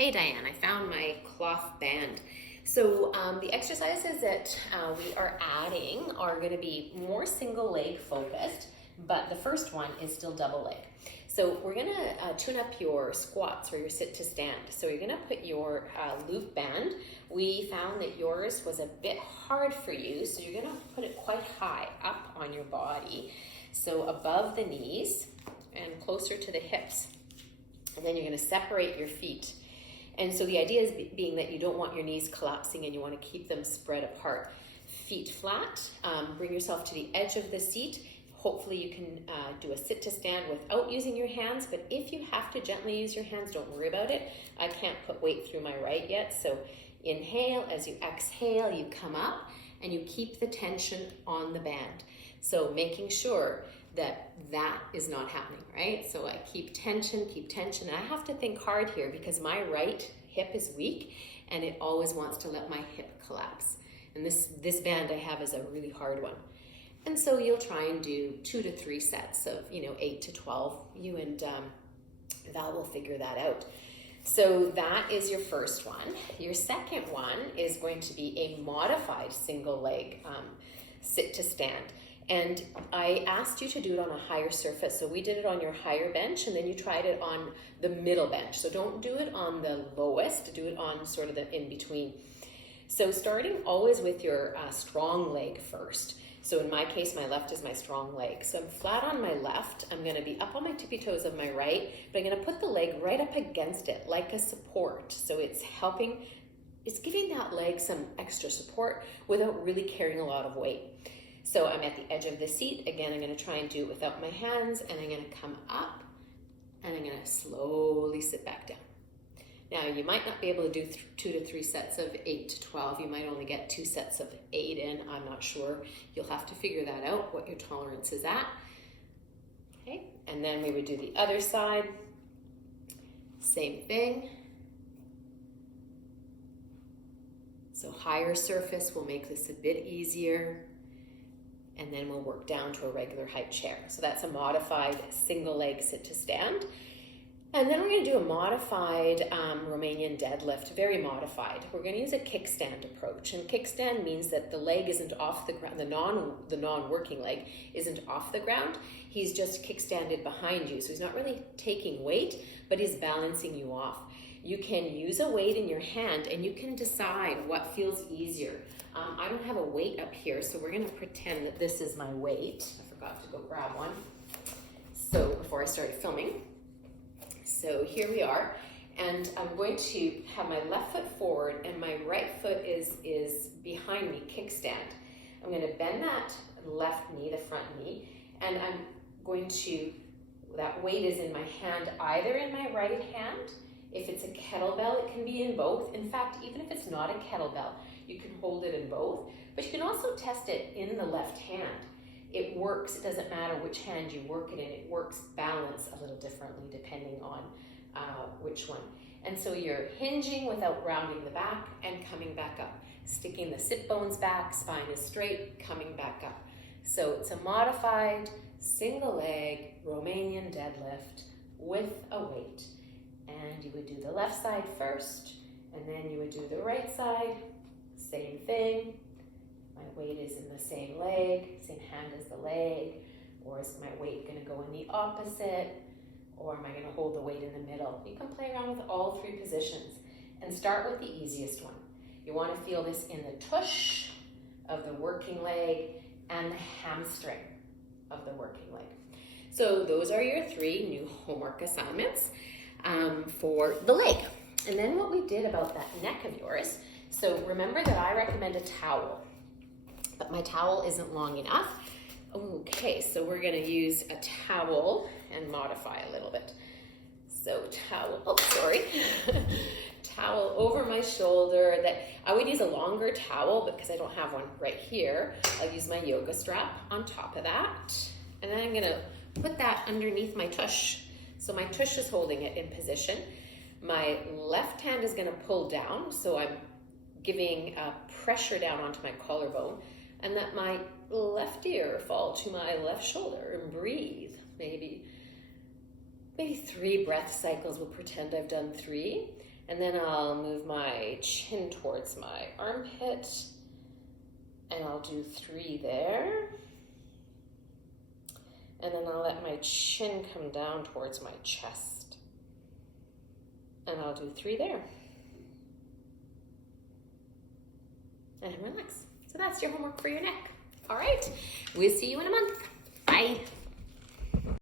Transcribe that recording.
Okay, Diane, I found my cloth band. So the exercises that we are adding are going to be more single leg focused, but the first one is still double leg. So we're going to tune up your squats or your sit to stand. So you're going to put your loop band. We found that yours was a bit hard for you, so you're going to put it quite high up on your body. So above the knees and closer to the hips. And then you're going to separate your feet. And so the idea is being that you don't want your knees collapsing and you want to keep them spread apart. Feet flat, bring yourself to the edge of the seat. Hopefully you can do a sit to stand without using your hands, but if you have to gently use your hands, don't worry about it. I can't put weight through my right yet, so inhale. As you exhale, you come up and you keep the tension on the band. So making sure that is not happening, right? So I keep tension, and I have to think hard here because my right hip is weak and it always wants to let my hip collapse. And this band I have is a really hard one. And so you'll try and do 2 to 3 sets of, 8 to 12. You and Val will figure that out. So that is your first one. Your second one is going to be a modified single leg sit to stand. And I asked you to do it on a higher surface. So we did it on your higher bench and then you tried it on the middle bench. So don't do it on the lowest, do it on sort of the in between. So starting always with your strong leg first. So in my case, my left is my strong leg. So I'm flat on my left. I'm gonna be up on my tippy toes of my right, but I'm gonna put the leg right up against it like a support. So it's giving that leg some extra support without really carrying a lot of weight. So I'm at the edge of the seat. Again, I'm going to try and do it without my hands, and I'm going to come up, and I'm going to slowly sit back down. Now, you might not be able to do 2 to 3 sets of 8 to 12. You might only get 2 sets of 8 in. I'm not sure. You'll have to figure that out, what your tolerance is at. Okay, and then we would do the other side. Same thing. So higher surface will make this a bit easier. And then we'll work down to a regular height chair. So that's a modified single leg sit to stand. And then we're going to do a modified Romanian deadlift, very modified. We're going to use a kickstand approach. And kickstand means that the leg isn't off the ground, the non-working leg isn't off the ground. He's just kickstanded behind you. So he's not really taking weight, but he's balancing you off. You can use a weight in your hand and you can decide what feels easier. I don't have a weight up here, so we're going to pretend that this is my weight. I forgot to go grab one. So before I started filming. So here we are. And I'm going to have my left foot forward and my right foot is behind me, kickstand. I'm going to bend that left knee, the front knee, and I'm going to, that weight is in my hand, either in my right hand. If it's a kettlebell, it can be in both. In fact, even if it's not a kettlebell, you can hold it in both, but you can also test it in the left hand. It works, it doesn't matter which hand you work it in, it works balance a little differently depending on which one. And so you're hinging without rounding the back and coming back up. Sticking the sit bones back, spine is straight, coming back up. So it's a modified single leg Romanian deadlift with a weight. And you would do the left side first, and then you would do the right side. Same thing. My weight is in the same leg, same hand as the leg, or is my weight going to go in the opposite, or am I going to hold the weight in the middle? You can play around with all 3 positions and start with the easiest one. You want to feel this in the tush of the working leg and the hamstring of the working leg. So those are your 3 new homework assignments for the leg. And then what we did about that neck of yours, so remember that I recommend a towel, but my towel isn't long enough. Okay, so we're going to use a towel and modify a little bit. So towel over my shoulder. That I would use a longer towel, but because I don't have one right here, I'll use my yoga strap on top of that. And then I'm going to put that underneath my tush. So my tush is holding it in position. My left hand is going to pull down, so I'm giving pressure down onto my collarbone, and let my left ear fall to my left shoulder and breathe. Maybe 3 breath cycles. We'll pretend I've done 3. And then I'll move my chin towards my armpit. And I'll do 3 there. And then I'll let my chin come down towards my chest. And I'll do 3 there. And relax. So that's your homework for your neck. All right, we'll see you in a month. Bye.